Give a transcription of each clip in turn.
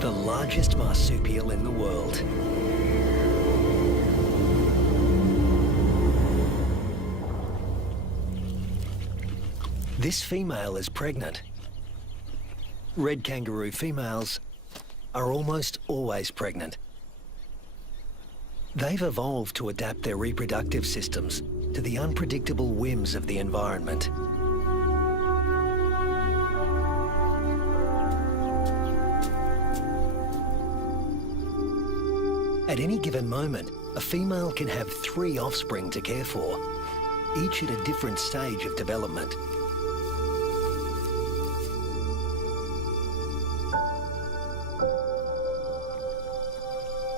The largest marsupial in the world. This female is pregnant. Red kangaroo females are almost always pregnant. They've evolved to adapt their reproductive systems to the unpredictable whims of the environment. At any given moment, a female can have 3 offspring to care for, each at a different stage of development.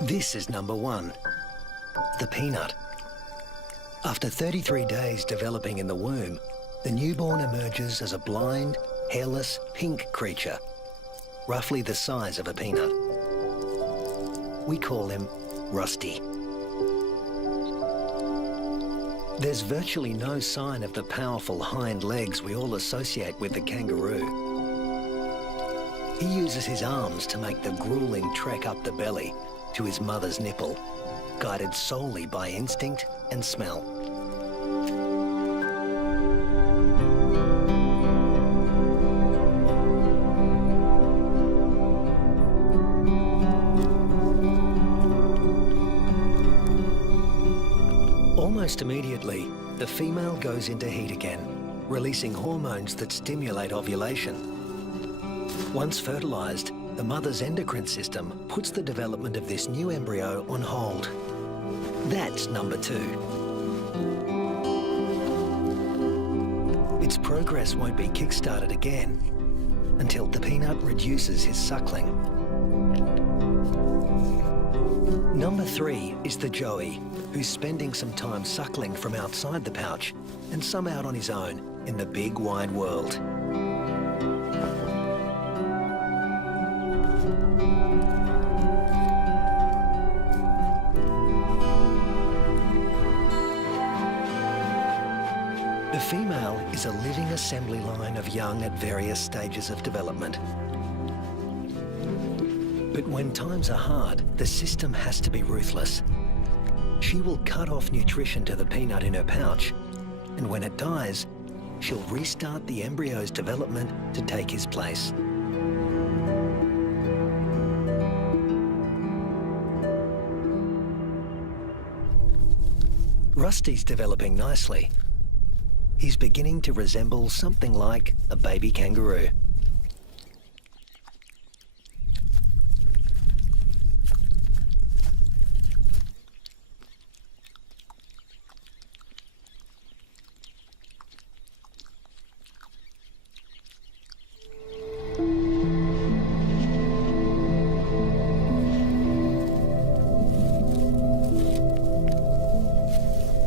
This is number 1, the peanut. After 33 days developing in the womb, the newborn emerges as a blind, hairless, pink creature, roughly the size of a peanut. We call him Rusty. There's virtually no sign of the powerful hind legs we all associate with the kangaroo. He uses his arms to make the grueling trek up the belly to his mother's nipple, guided solely by instinct and smell. Almost immediately, the female goes into heat again, releasing hormones that stimulate ovulation. Once fertilized, the mother's endocrine system puts the development of this new embryo on hold. That's number 2. Its progress won't be kick-started again until the peanut reduces his suckling. Number 3 is the joey, who's spending some time suckling from outside the pouch and some out on his own in the big wide world. The female is a living assembly line of young at various stages of development. But when times are hard, the system has to be ruthless. She will cut off nutrition to the peanut in her pouch, and when it dies, she'll restart the embryo's development to take his place. Rusty's developing nicely. He's beginning to resemble something like a baby kangaroo.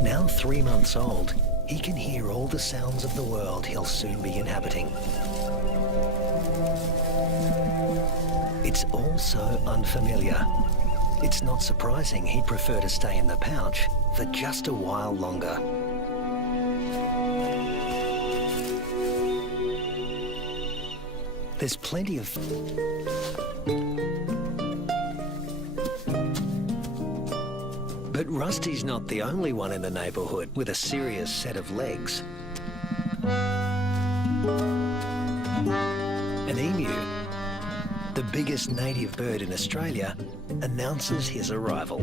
Now 3 months old, he can hear all the sounds of the world he'll soon be inhabiting. It's all so unfamiliar. It's not surprising he'd prefer to stay in the pouch for just a while longer. There's plenty of... But Rusty's not the only one in the neighborhood with a serious set of legs. An emu, the biggest native bird in Australia, announces his arrival.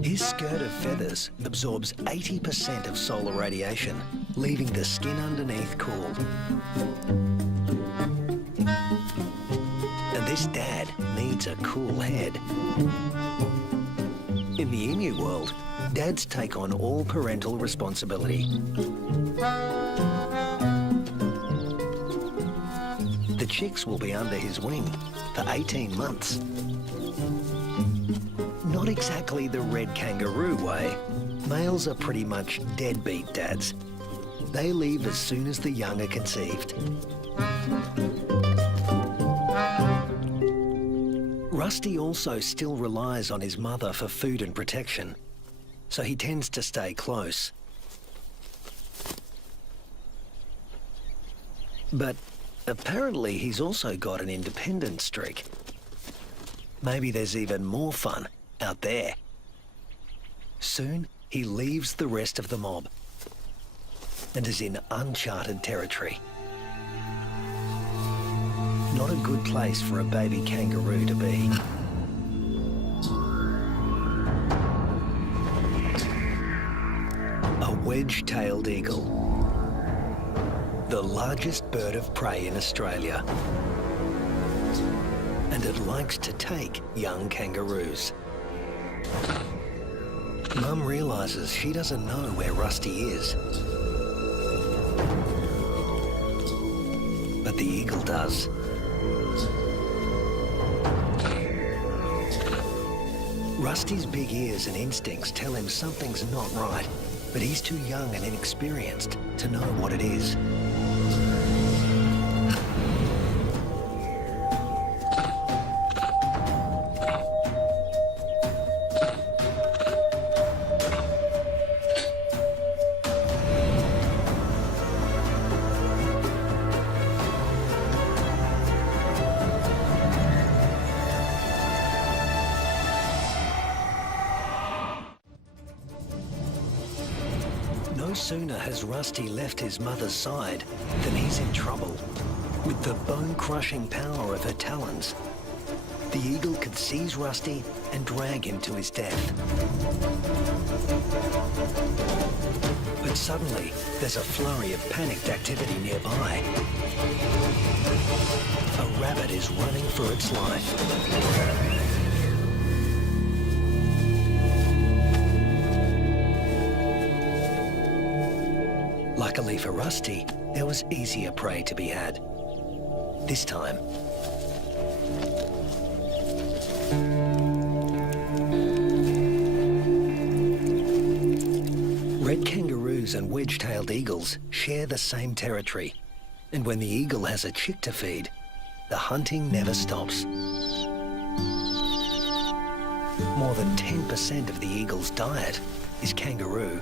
His skirt of feathers absorbs 80% of solar radiation, leaving the skin underneath cool. And this dad needs a cool head. In the emu world, dads take on all parental responsibility. The chicks will be under his wing for 18 months. Not exactly the red kangaroo way. Males are pretty much deadbeat dads. They leave as soon as the young are conceived. Rusty also still relies on his mother for food and protection. so he tends to stay close. But apparently he's also got an independent streak. Maybe there's even more fun out there. Soon, he leaves the rest of the mob and is in uncharted territory. Not a good place for a baby kangaroo to be. A wedge-tailed eagle, the largest bird of prey in Australia. And it likes to take young kangaroos. Mum realises she doesn't know where Rusty is. But the eagle does. Rusty's big ears and instincts tell him something's not right, but he's too young and inexperienced to know what it is. No sooner has Rusty left his mother's side than he's in trouble. With the bone-crushing power of her talons, the eagle could seize Rusty and drag him to his death. But suddenly, there's a flurry of panicked activity nearby. A rabbit is running for its life. Luckily for Rusty, there was easier prey to be had. This time, red kangaroos and wedge-tailed eagles share the same territory. And when the eagle has a chick to feed, the hunting never stops. More than 10% of the eagle's diet is kangaroo.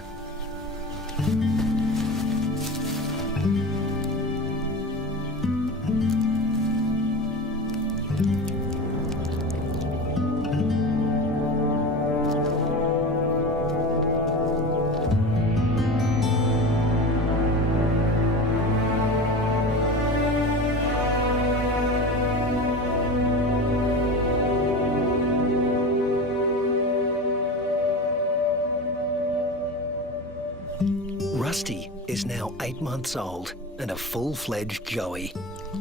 Rusty is now 8 months old and a full-fledged joey,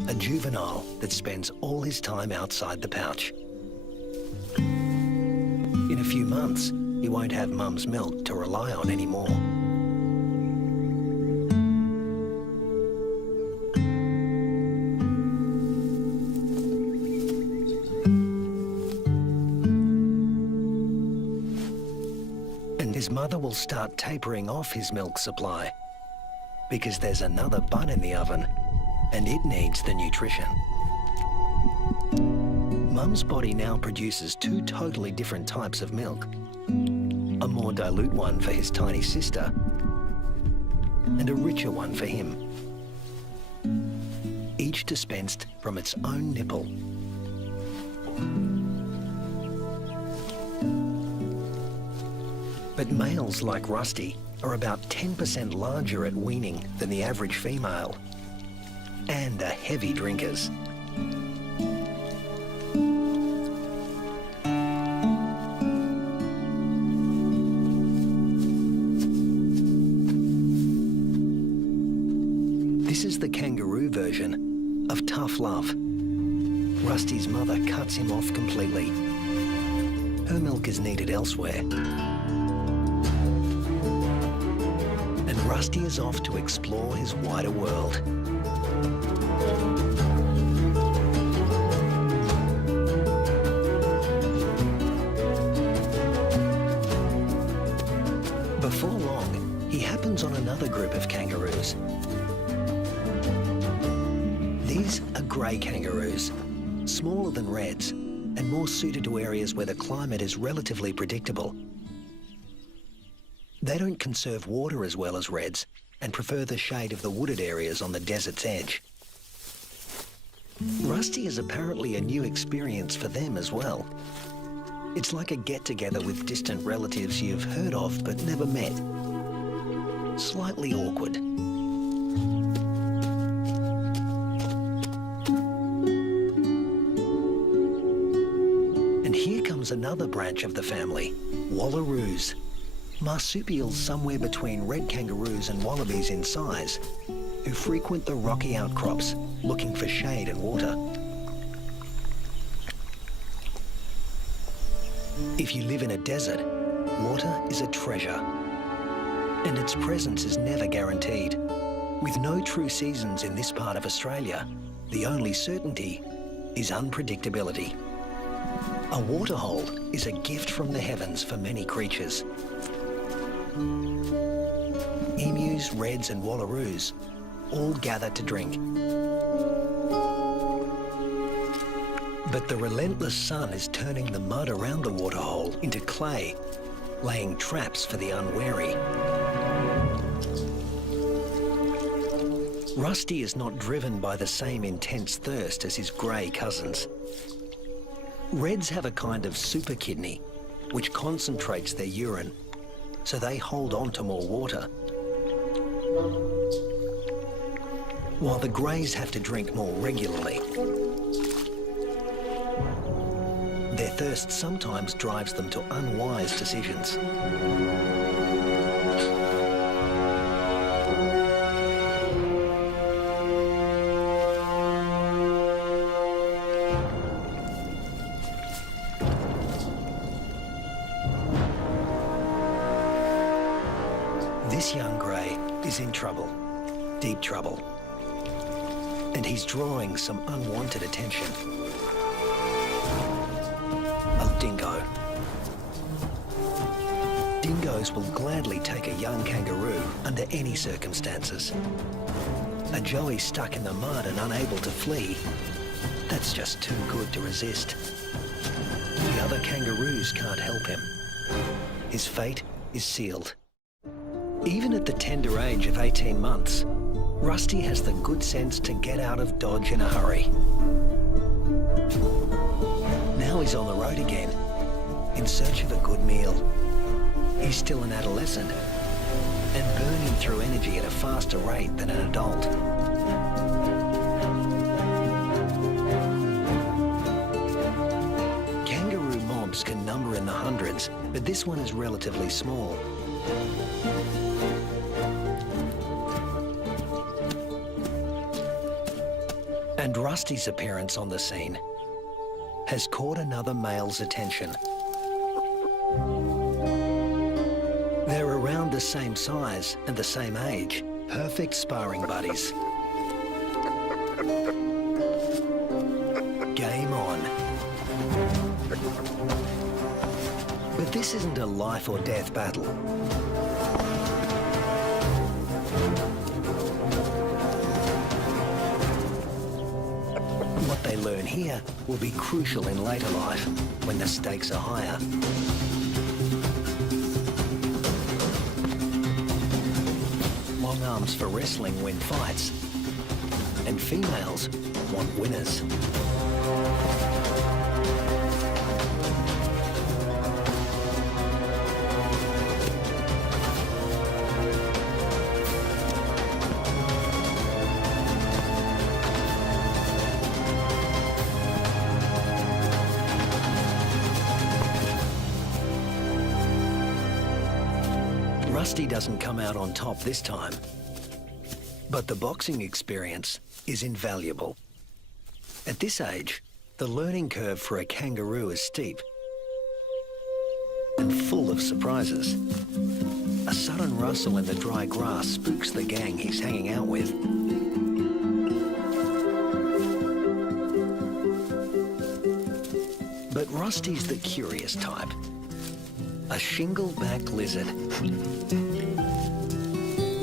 a juvenile that spends all his time outside the pouch. In a few months, he won't have Mum's milk to rely on anymore. His mother will start tapering off his milk supply because there's another bun in the oven and it needs the nutrition. Mum's body now produces 2 totally different types of milk. A more dilute one for his tiny sister and a richer one for him. Each dispensed from its own nipple. But males like Rusty are about 10% larger at weaning than the average female, and are heavy drinkers. This is the kangaroo version of tough love. Rusty's mother cuts him off completely. Her milk is needed elsewhere. Rusty is off to explore his wider world. Before long, he happens on another group of kangaroos. These are grey kangaroos, smaller than reds and more suited to areas where the climate is relatively predictable. They don't conserve water as well as reds and prefer the shade of the wooded areas on the desert's edge. Rusty is apparently a new experience for them as well. It's like a get-together with distant relatives you've heard of but never met. Slightly awkward. And here comes another branch of the family, wallaroos. Marsupials somewhere between red kangaroos and wallabies in size, who frequent the rocky outcrops looking for shade and water. If you live in a desert, water is a treasure, and its presence is never guaranteed. With no true seasons in this part of Australia, the only certainty is unpredictability. A waterhole is a gift from the heavens for many creatures. Emus, reds and wallaroos all gather to drink. But the relentless sun is turning the mud around the waterhole into clay, laying traps for the unwary. Rusty is not driven by the same intense thirst as his grey cousins. Reds have a kind of super kidney, which concentrates their urine, so they hold on to more water. While the greys have to drink more regularly. Their thirst sometimes drives them to unwise decisions. This young grey is in trouble, deep trouble, and he's drawing some unwanted attention. A dingo. Dingoes will gladly take a young kangaroo under any circumstances. A joey stuck in the mud and unable to flee, that's just too good to resist. The other kangaroos can't help him. His fate is sealed. Even at the tender age of 18 months, Rusty has the good sense to get out of Dodge in a hurry. Now he's on the road again, in search of a good meal. He's still an adolescent, and burning through energy at a faster rate than an adult. Kangaroo mobs can number in the hundreds, but this one is relatively small. And Rusty's appearance on the scene has caught another male's attention. They're around the same size and the same age, perfect sparring buddies. Game on. But this isn't a life or death battle. What they learn here will be crucial in later life, when the stakes are higher. Long arms for wrestling win fights, and females want winners. Rusty doesn't come out on top this time, but the boxing experience is invaluable. At this age, the learning curve for a kangaroo is steep and full of surprises. A sudden rustle in the dry grass spooks the gang he's hanging out with. But Rusty's the curious type. A shingle-backed lizard.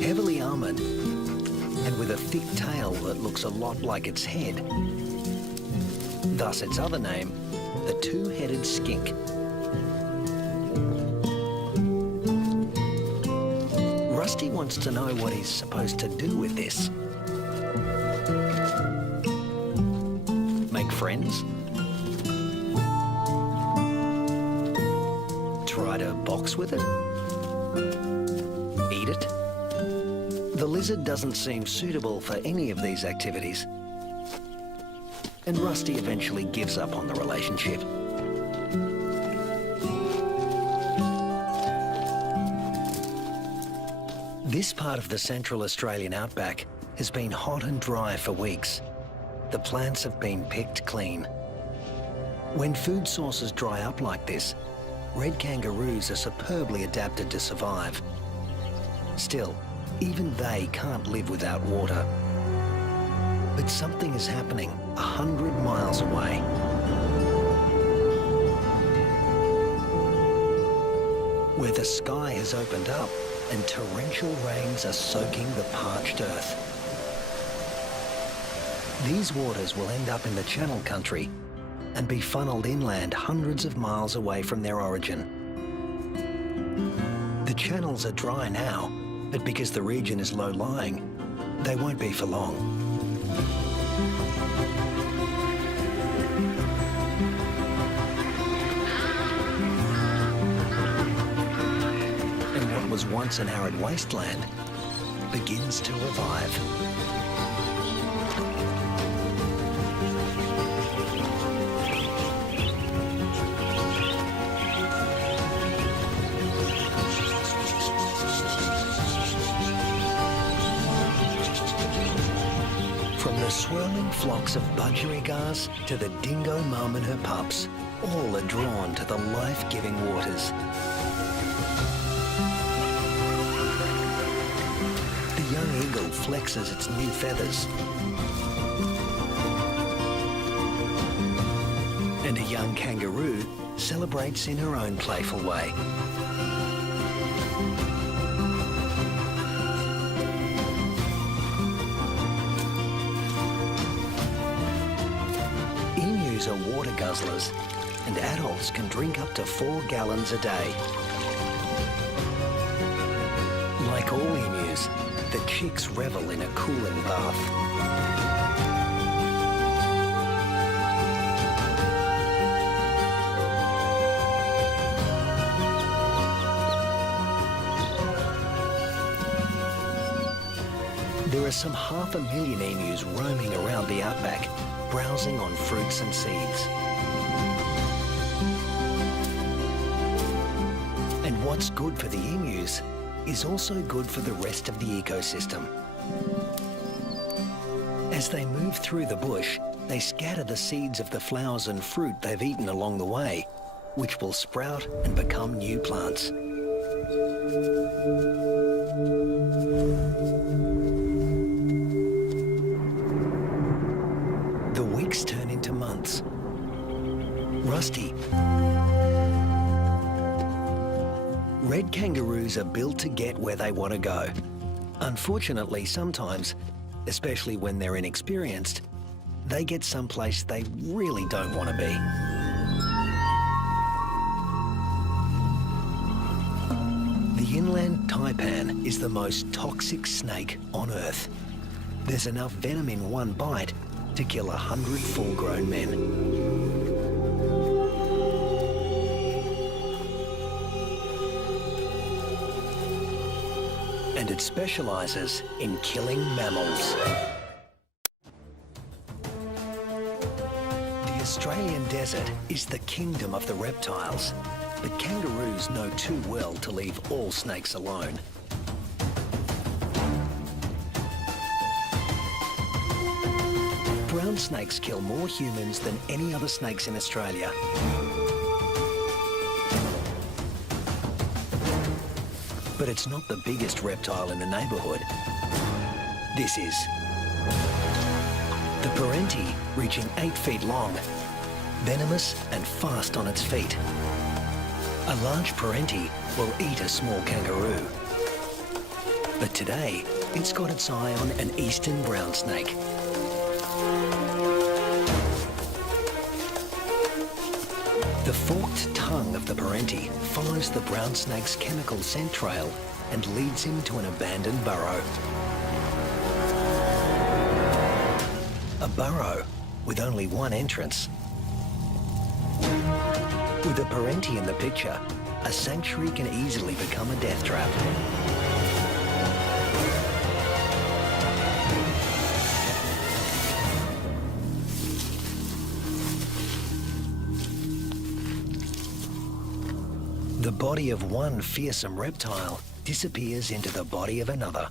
Heavily armoured and with a thick tail that looks a lot like its head. Thus its other name, the two-headed skink. Rusty wants to know what he's supposed to do with this. Make friends? Try to box with it? Eat it? The lizard doesn't seem suitable for any of these activities. And Rusty eventually gives up on the relationship. This part of the Central Australian outback has been hot and dry for weeks. The plants have been picked clean. When food sources dry up like this, red kangaroos are superbly adapted to survive. Still, even they can't live without water. But something is happening 100 miles away. Where the sky has opened up and torrential rains are soaking the parched earth. These waters will end up in the Channel Country and be funneled inland hundreds of miles away from their origin. The channels are dry now, but because the region is low-lying, they won't be for long. And what was once an arid wasteland begins to revive. From the swirling flocks of budgerigars to the dingo mum and her pups, all are drawn to the life-giving waters. The young eagle flexes its new feathers. And a young kangaroo celebrates in her own playful way. Emus are water guzzlers, and adults can drink up to 4 gallons a day. Like all emus, the chicks revel in a cooling bath. There are some 500,000 emus roaming around the outback, browsing on fruits and seeds. And what's good for the emus is also good for the rest of the ecosystem. As they move through the bush, they scatter the seeds of the flowers and fruit they've eaten along the way, which will sprout and become new plants. The weeks turn into months. Rusty. Red kangaroos are built to get where they want to go. Unfortunately, sometimes, especially when they're inexperienced, they get someplace they really don't want to be. The inland taipan is the most toxic snake on Earth. There's enough venom in one bite to kill 100 full-grown men. And it specialises in killing mammals. The Australian desert is the kingdom of the reptiles, but kangaroos know too well to leave all snakes alone. Brown snakes kill more humans than any other snakes in Australia. But it's not the biggest reptile in the neighbourhood. This is. The parenti, reaching 8 feet long, venomous and fast on its feet. A large parenti will eat a small kangaroo. But today, it's got its eye on an eastern brown snake. The forked tongue of the parenti follows the brown snake's chemical scent trail and leads him to an abandoned burrow. A burrow with only one entrance. With a parenti in the picture, a sanctuary can easily become a death trap. The body of one fearsome reptile disappears into the body of another.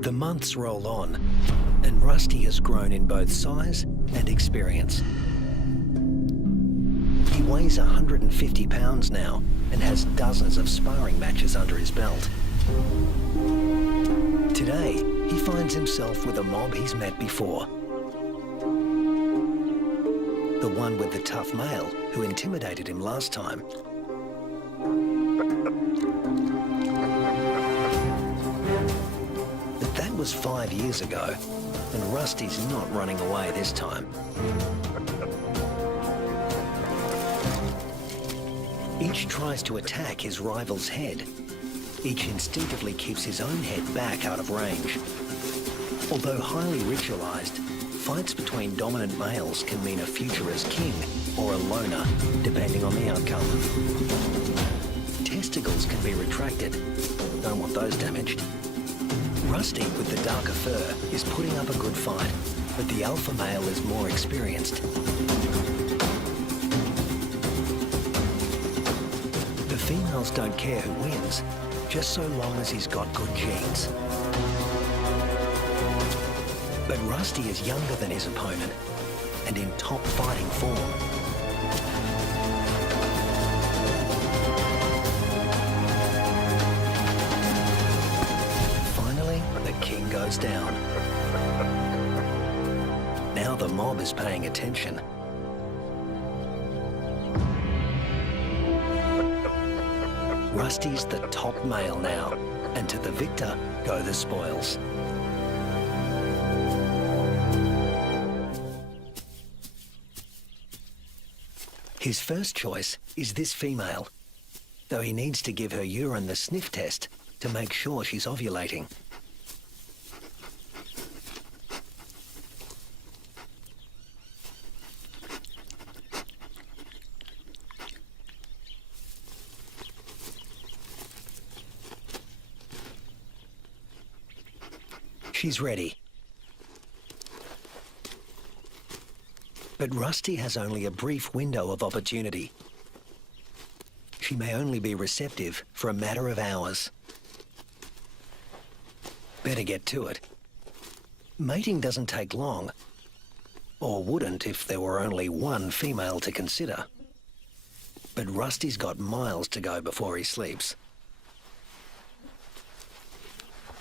The months roll on, and Rusty has grown in both size and experience. He weighs 150 pounds now and has dozens of sparring matches under his belt. Today, he finds himself with a mob he's met before. The one with the tough male who intimidated him last time. But that was 5 years ago, and Rusty's not running away this time. Each tries to attack his rival's head. Each instinctively keeps his own head back out of range. Although highly ritualized, fights between dominant males can mean a future as king or a loner, depending on the outcome. Testicles can be retracted. Don't want those damaged. Rusty, with the darker fur, is putting up a good fight, but the alpha male is more experienced. The females don't care who wins, just so long as he's got good genes. But Rusty is younger than his opponent and in top fighting form. Finally, the king goes down. Now the mob is paying attention. Rusty's the top male now, and to the victor go the spoils. His first choice is this female, though he needs to give her urine the sniff test to make sure she's ovulating. She's ready. But Rusty has only a brief window of opportunity. She may only be receptive for a matter of hours. Better get to it. Mating doesn't take long, or wouldn't if there were only one female to consider. But Rusty's got miles to go before he sleeps.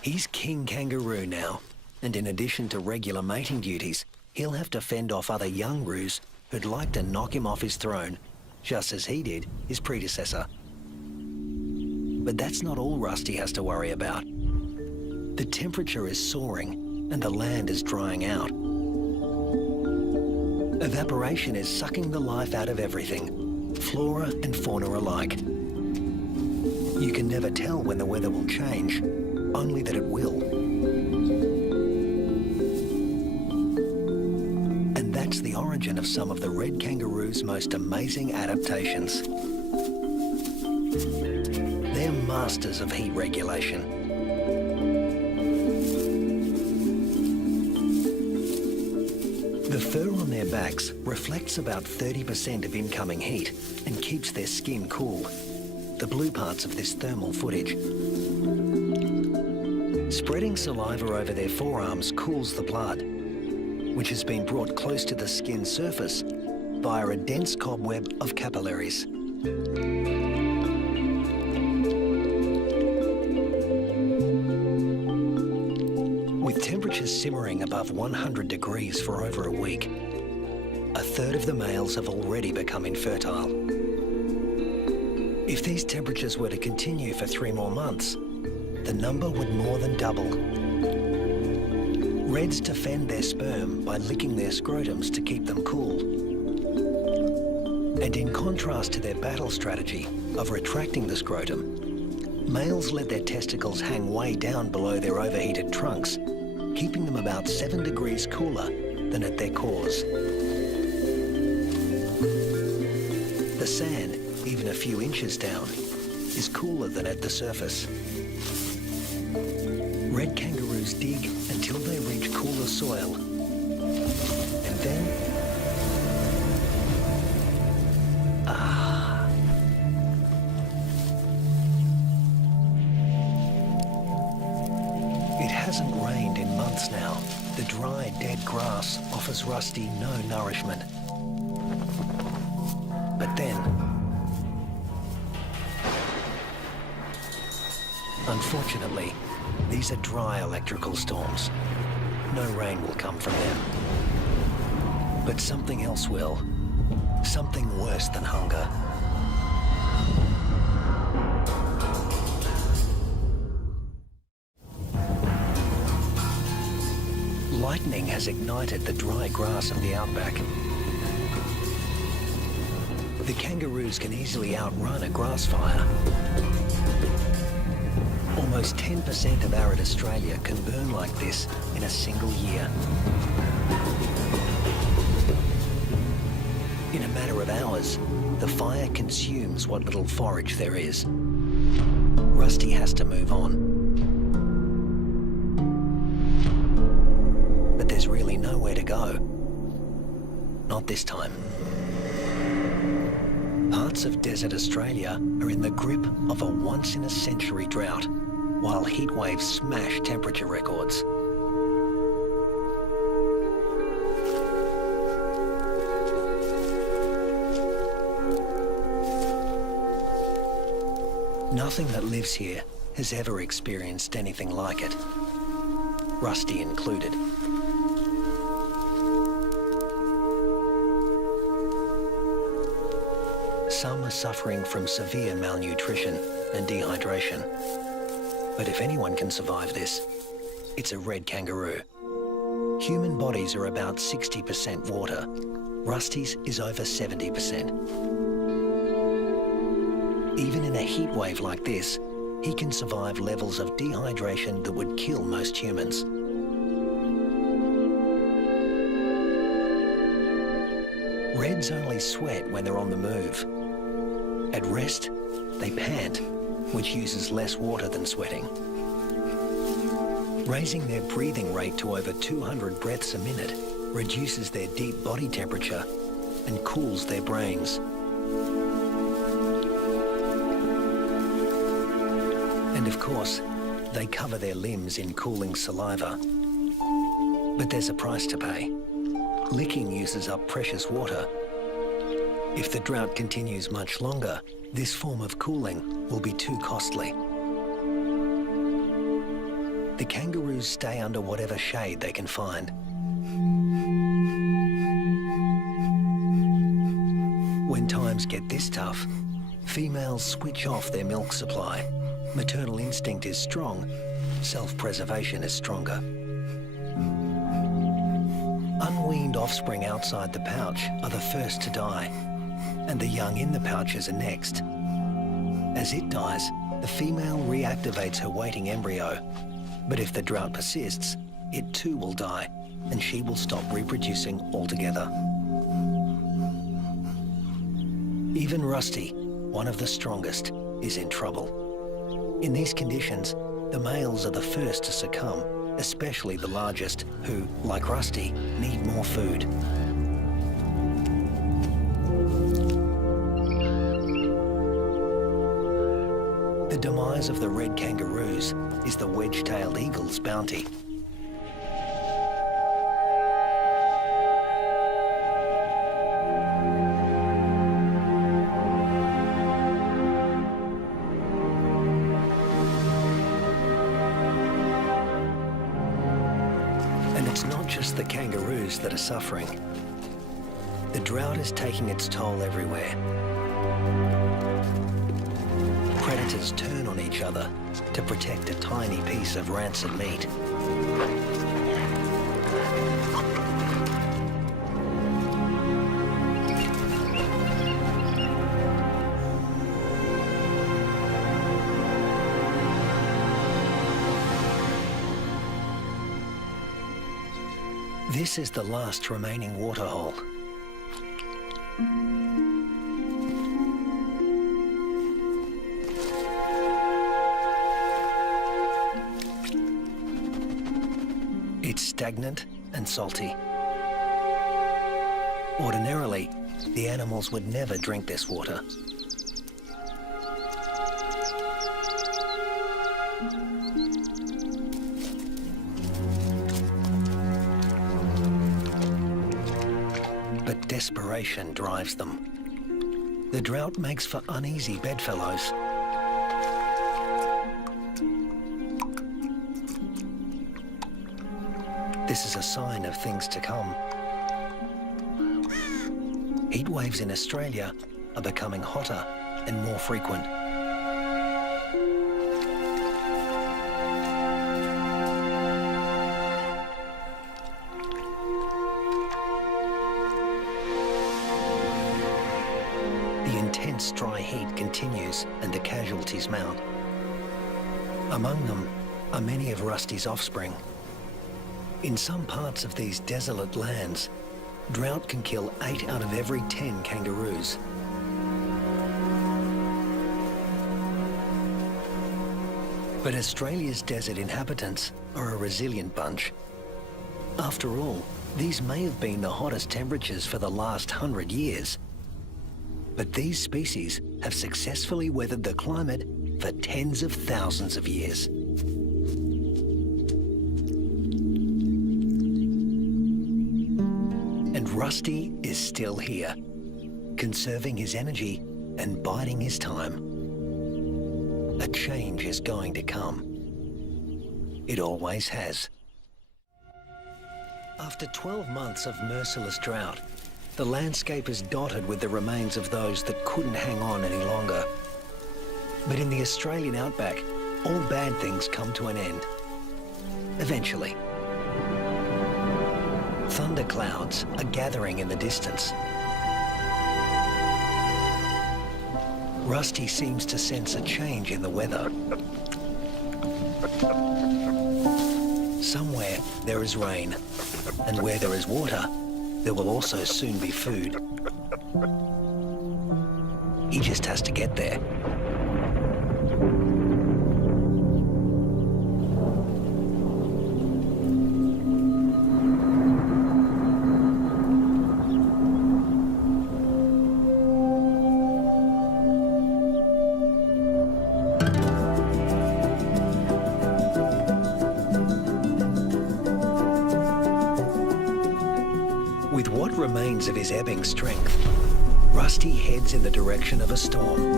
He's King Kangaroo now, and in addition to regular mating duties, he'll have to fend off other young roos who'd like to knock him off his throne, just as he did his predecessor. But that's not all Rusty has to worry about. The temperature is soaring, and the land is drying out. Evaporation is sucking the life out of everything, flora and fauna alike. You can never tell when the weather will change, only that it will. And that's the origin of some of the red kangaroo's most amazing adaptations. They're masters of heat regulation. The fur on their backs reflects about 30% of incoming heat and keeps their skin cool, the blue parts of this thermal footage. Spreading saliva over their forearms cools the blood, which has been brought close to the skin surface via a dense cobweb of capillaries. With temperatures simmering above 100 degrees for over a week, a third of the males have already become infertile. If these temperatures were to continue for 3 more months, the number would more than double. Reds defend their sperm by licking their scrotums to keep them cool. And in contrast to their battle strategy of retracting the scrotum, males let their testicles hang way down below their overheated trunks, keeping them about 7 degrees cooler than at their cores. The sand, even a few inches down, is cooler than at the surface. Red kangaroos dig until they reach cooler soil. And then... It hasn't rained in months now. The dry, dead grass offers Rusty no nourishment. But then... Unfortunately, these are dry electrical storms. No rain will come from them. But something else will. Something worse than hunger. Lightning has ignited the dry grass of the outback. The kangaroos can easily outrun a grass fire. Almost 10% of arid Australia can burn like this in a single year. In a matter of hours, the fire consumes what little forage there is. Rusty has to move on. But there's really nowhere to go. Not this time. Parts of desert Australia are in the grip of a once-in-a-century drought, while heat waves smash temperature records. Nothing that lives here has ever experienced anything like it, Rusty included. Some are suffering from severe malnutrition and dehydration. But if anyone can survive this, it's a red kangaroo. Human bodies are about 60% water. Rusty's is over 70%. Even in a heat wave like this, he can survive levels of dehydration that would kill most humans. Reds only sweat when they're on the move. At rest, they pant, which uses less water than sweating. Raising their breathing rate to over 200 breaths a minute reduces their deep body temperature and cools their brains. And of course, they cover their limbs in cooling saliva. But there's a price to pay. Licking uses up precious water. If the drought continues much longer, this form of cooling will be too costly. The kangaroos stay under whatever shade they can find. When times get this tough, females switch off their milk supply. Maternal instinct is strong, self-preservation is stronger. Unweaned offspring outside the pouch are the first to die, and the young in the pouches are next. As it dies, the female reactivates her waiting embryo. But if the drought persists, it too will die, and she will stop reproducing altogether. Even Rusty, one of the strongest, is in trouble. In these conditions, the males are the first to succumb, especially the largest, who, like Rusty, need more food. The demise of the red kangaroos is the wedge-tailed eagle's bounty. And it's not just the kangaroos that are suffering. The drought is taking its toll everywhere. animals turn on each other to protect a tiny piece of rancid meat. This is the last remaining waterhole. It's stagnant and salty. Ordinarily, the animals would never drink this water. But desperation drives them. The drought makes for uneasy bedfellows. This is a sign of things to come. Heat waves in Australia are becoming hotter and more frequent. The intense dry heat continues and the casualties mount. Among them are many of Rusty's offspring. In some parts of these desolate lands, drought can kill 8 out of every 10 kangaroos. But Australia's desert inhabitants are a resilient bunch. After all, these may have been the hottest temperatures for the last 100 years. But these species have successfully weathered the climate for tens of thousands of years. And Rusty is still here, conserving his energy and biding his time. A change is going to come. It always has. After 12 months of merciless drought, the landscape is dotted with the remains of those that couldn't hang on any longer. But in the Australian outback, all bad things come to an end. Eventually. Thunderclouds are gathering in the distance. Rusty seems to sense a change in the weather. Somewhere there is rain, and where there is water, there will also soon be food. He just has to get there. With what remains of his ebbing strength, Rusty heads in the direction of a storm.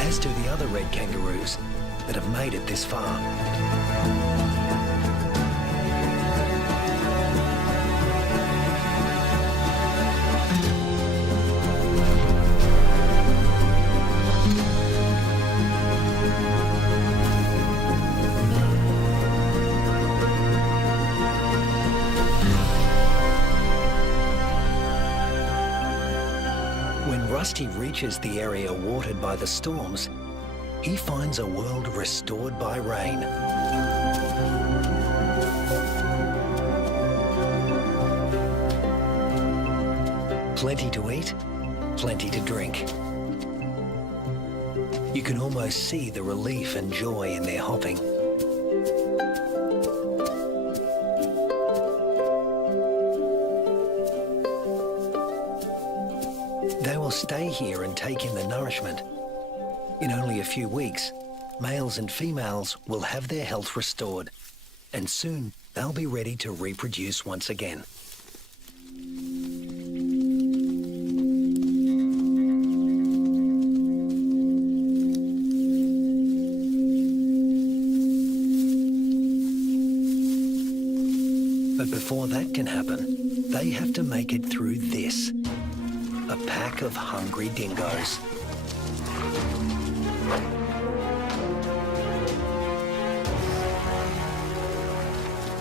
As do the other red kangaroos that have made it this far. When Rusty reaches the area watered by the storms, he finds a world restored by rain. Plenty to eat, plenty to drink. You can almost see the relief and joy in their hopping. They will stay here and take in the nourishment. In only a few weeks, males and females will have their health restored, and soon they'll be ready to reproduce once again. But before that can happen, they have to make it through this. A pack of hungry dingoes.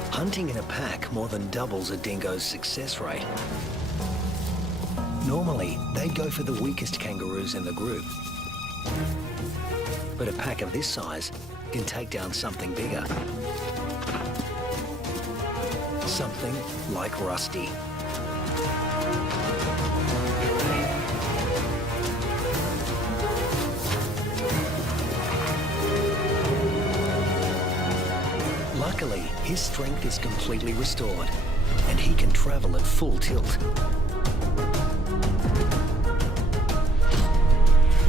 Hunting in a pack more than doubles a dingo's success rate. Normally, they'd go for the weakest kangaroos in the group. But a pack of this size can take down something bigger. Something like Rusty. Luckily, his strength is completely restored, and he can travel at full tilt.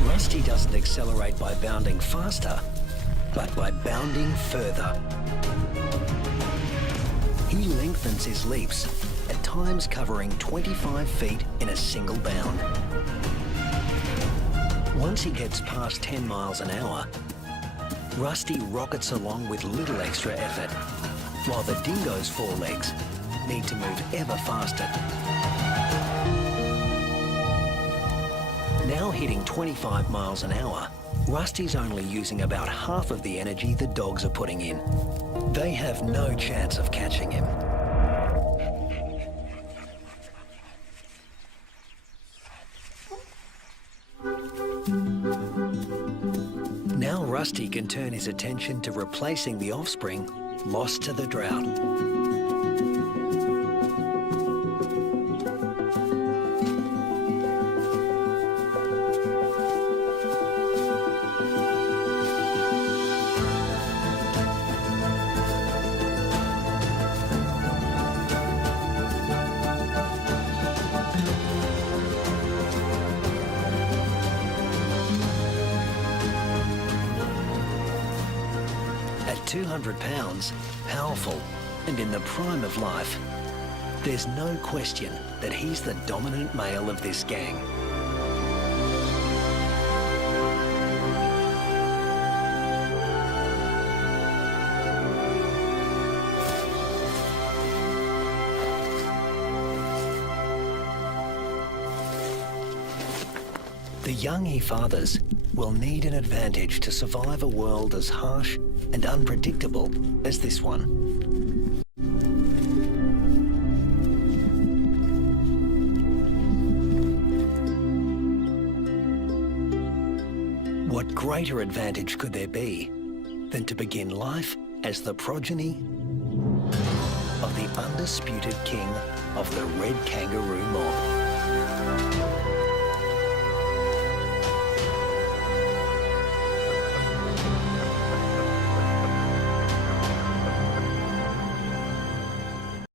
Rusty doesn't accelerate by bounding faster, but by bounding further. He lengthens his leaps, at times covering 25 feet in a single bound. Once he gets past 10 miles an hour, Rusty rockets along with little extra effort, while the dingo's forelegs need to move ever faster. Now hitting 25 miles an hour, Rusty's only using about half of the energy the dogs are putting in. They have no chance of catching him. Now Rusty can turn his attention to replacing the offspring lost to the drought. At 200 pounds, powerful, and in the prime of life, there's no question that he's the dominant male of this gang. The young he fathers will need an advantage to survive a world as harsh and unpredictable as this one. What greater advantage could there be than to begin life as the progeny of the undisputed king of the red kangaroo mob?